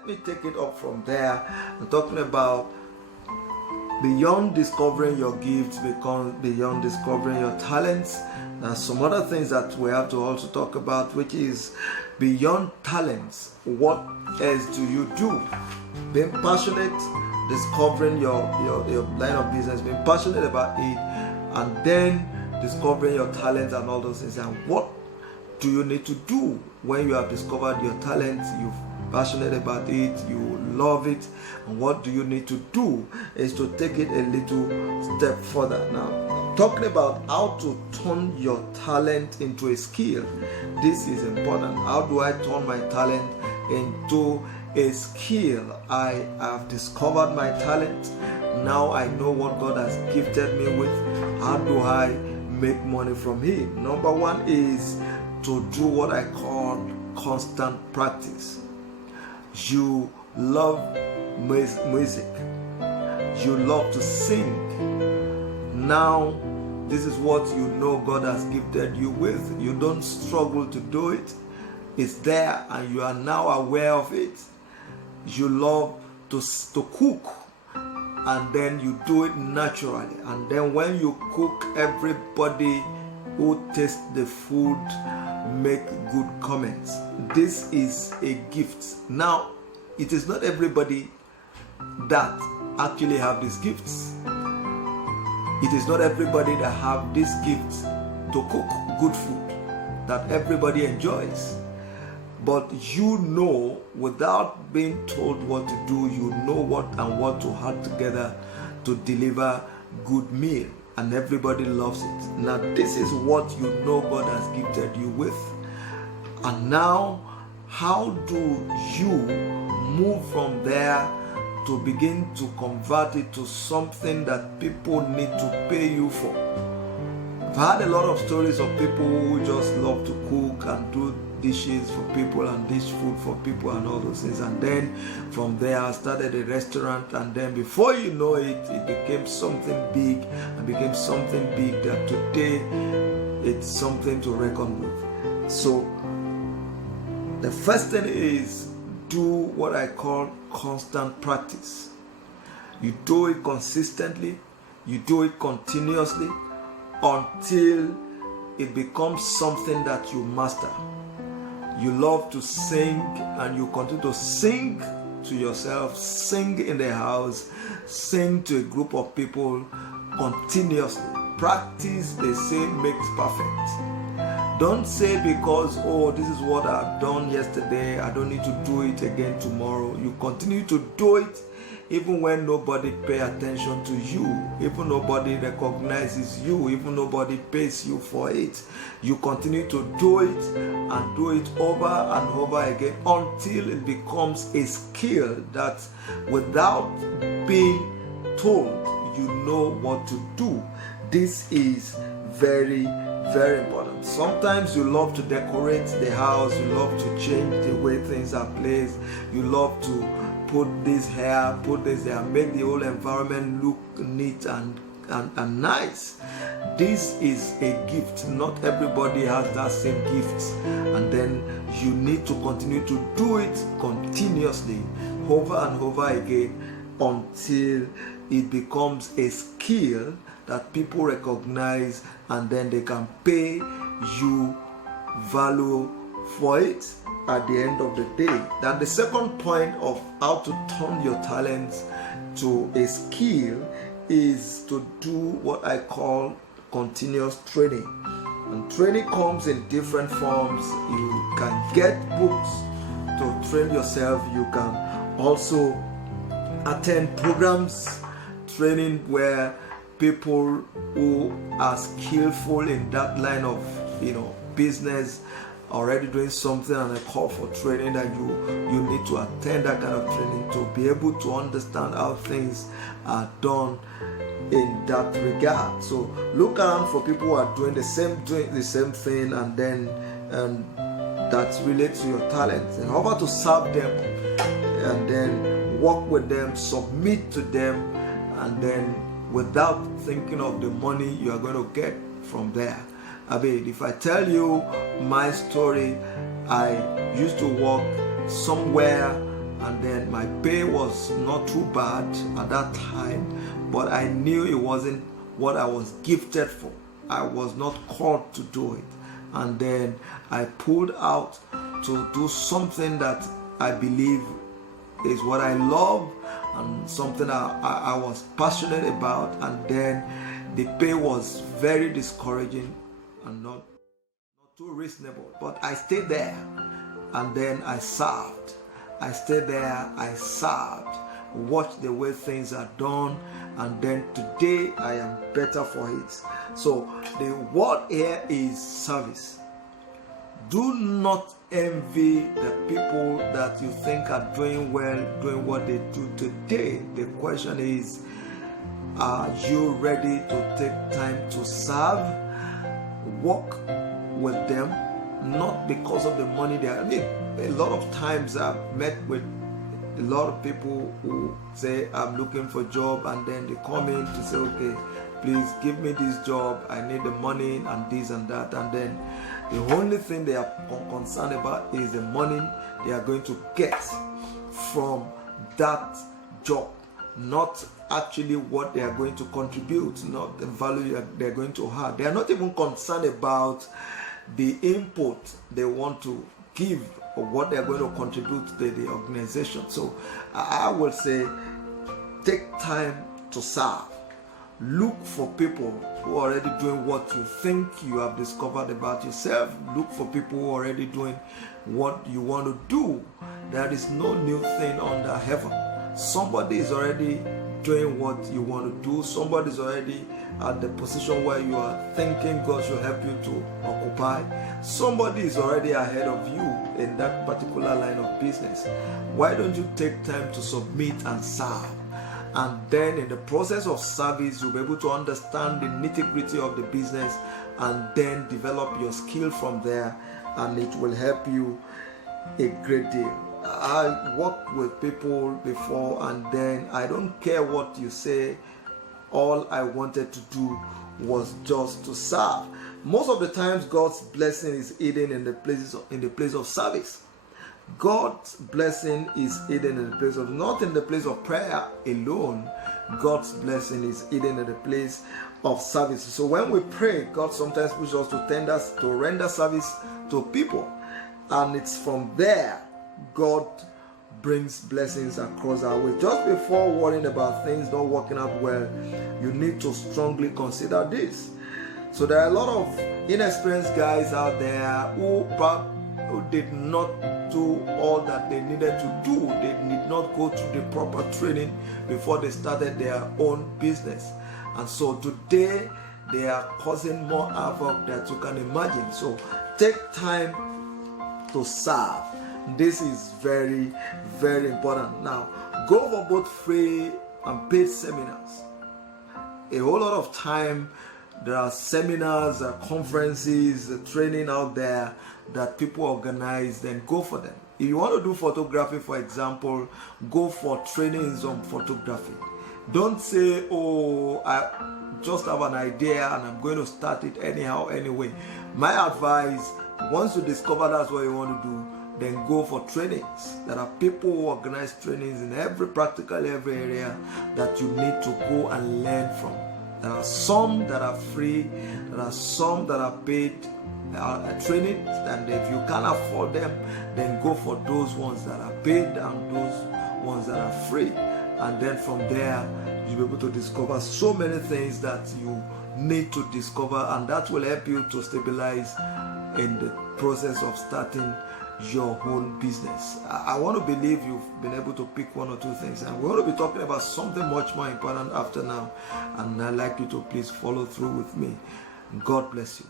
let me take it up from there. I'm talking about beyond discovering your gifts, beyond discovering your talents. There are some other things that we have to also talk about, which is beyond talents. What else do you do? Being passionate, discovering your line of business, being passionate about it, and then discovering your talents and all those things. And what do you need to do when you have discovered your talent, you're passionate about it, you love it, and what do you need to do is to take it a little step further. Now, I'm talking about how to turn your talent into a skill. This is important. How do I turn my talent into a skill? I have discovered my talent. Now I know what God has gifted me with. How do I make money from it? Number one is to do what I call constant practice. You love music. You love to sing. Now, this is what you know God has gifted you with. You don't struggle to do it. It's there and you are now aware of it. You love to cook, and then you do it naturally. And then when you cook, everybody who tastes the food make good comments. This is a gift. Now, it is not everybody that actually have these gifts. It is not everybody that have this gift to cook good food that everybody enjoys. But you know, without being told what to do, you know what and what to add together to deliver good meal, and everybody loves it. Now, this is what you know God has gifted you with. And now, how do you move from there to begin to convert it to something that people need to pay you for? I've had a lot of stories of people who just love to cook and do dishes for people and dish food for people and all those things, and then from there I started a restaurant, and then before you know it, it became something big and became something big that today it's something to reckon with. So the first thing is do what I call constant practice. You do it consistently, you do it continuously until it becomes something that you master. You love to sing and you continue to sing to yourself, sing in the house, sing to a group of people continuously. Practice, they say, makes perfect. Don't say because, oh, this is what I've done yesterday, I don't need to do it again tomorrow. You continue to do it even when nobody pay attention to you, even nobody recognizes you, even nobody pays you for it. You continue to do it and do it over and over again until it becomes a skill that without being told, you know what to do. This is very, very important. Sometimes you love to decorate the house, you love to change the way things are placed, you love to put this here, put this there, make the whole environment look neat and nice. This is a gift. Not everybody has that same gift, and then you need to continue to do it continuously over and over again until it becomes a skill that people recognize, and then they can pay you value for it at the end of the day. Then the second point of how to turn your talents to a skill is to do what I call continuous training. And training comes in different forms. You can get books to train yourself. You can also attend programs, training where people who are skillful in that line of business already doing something, and a call for training that you need to attend that kind of training to be able to understand how things are done in that regard. So look around for people who are doing the same thing, and then that relates to your talents, and how about to serve them, and then work with them, submit to them, and then without thinking of the money you are going to get from there. I mean, if I tell you my story, I used to work somewhere and then my pay was not too bad at that time, but I knew it wasn't what I was gifted for. I was not called to do it. And then I pulled out to do something that I believe is what I love and something I was passionate about, and then the pay was very discouraging and not too reasonable. But I stayed there, and then I served. I stayed there, I served, watched the way things are done, and then today I am better for it. So the word here is service. Do not envy the people that you think are doing well, doing what they do today. The question is, are you ready to take time to serve? Walk with them, not because of the money they are. I mean, a lot of times I've met with a lot of people who say, I'm looking for a job, and then they come in to say, okay, please give me this job, I need the money and this and that, and then the only thing they are concerned about is the money they are going to get from that job, not actually what they are going to contribute, not the value they are going to have. They are not even concerned about the input they want to give or what they are going to contribute to the organization. So I would say, take time to serve. Look for people who are already doing what you think you have discovered about yourself. Look for people who are already doing what you want to do. There is no new thing under heaven. Somebody is already doing what you want to do. Somebody is already at the position where you are thinking God should help you to occupy. Somebody is already ahead of you in that particular line of business. Why don't you take time to submit and serve? And then in the process of service, you'll be able to understand the nitty-gritty of the business and then develop your skill from there, and it will help you a great deal. I worked with people before, and then I don't care what you say. All I wanted to do was just to serve. Most of the times, God's blessing is hidden in the place of service. God's blessing is hidden in the place of, not in the place of prayer alone. God's blessing is hidden in the place of service. So when we pray, God sometimes pushes us to render service to people, and it's from there God brings blessings across our way. Just before worrying about things not working out well, you need to strongly consider this. So there are a lot of inexperienced guys out there who did not do all that they needed to do. They did not go through the proper training before they started their own business. And so today they are causing more havoc than you can imagine. So take time to serve. This is very, very important. Now, go for both free and paid seminars. A whole lot of time, there are seminars, conferences, training out there that people organize, then go for them. If you want to do photography, for example, go for trainings on photography. Don't say, oh, I just have an idea and I'm going to start it anyhow, anyway. My advice, once you discover that's what you want to do, then go for trainings. There are people who organize trainings in practically every area that you need to go and learn from. There are some that are free, there are some that are paid training, and if you can't afford them, then go for those ones that are paid and those ones that are free. And then from there, you'll be able to discover so many things that you need to discover, and that will help you to stabilize in the process of starting your own business. I want to believe you've been able to pick one or two things, and we're going to be talking about something much more important after now, and I'd like you to please follow through with me. God bless you.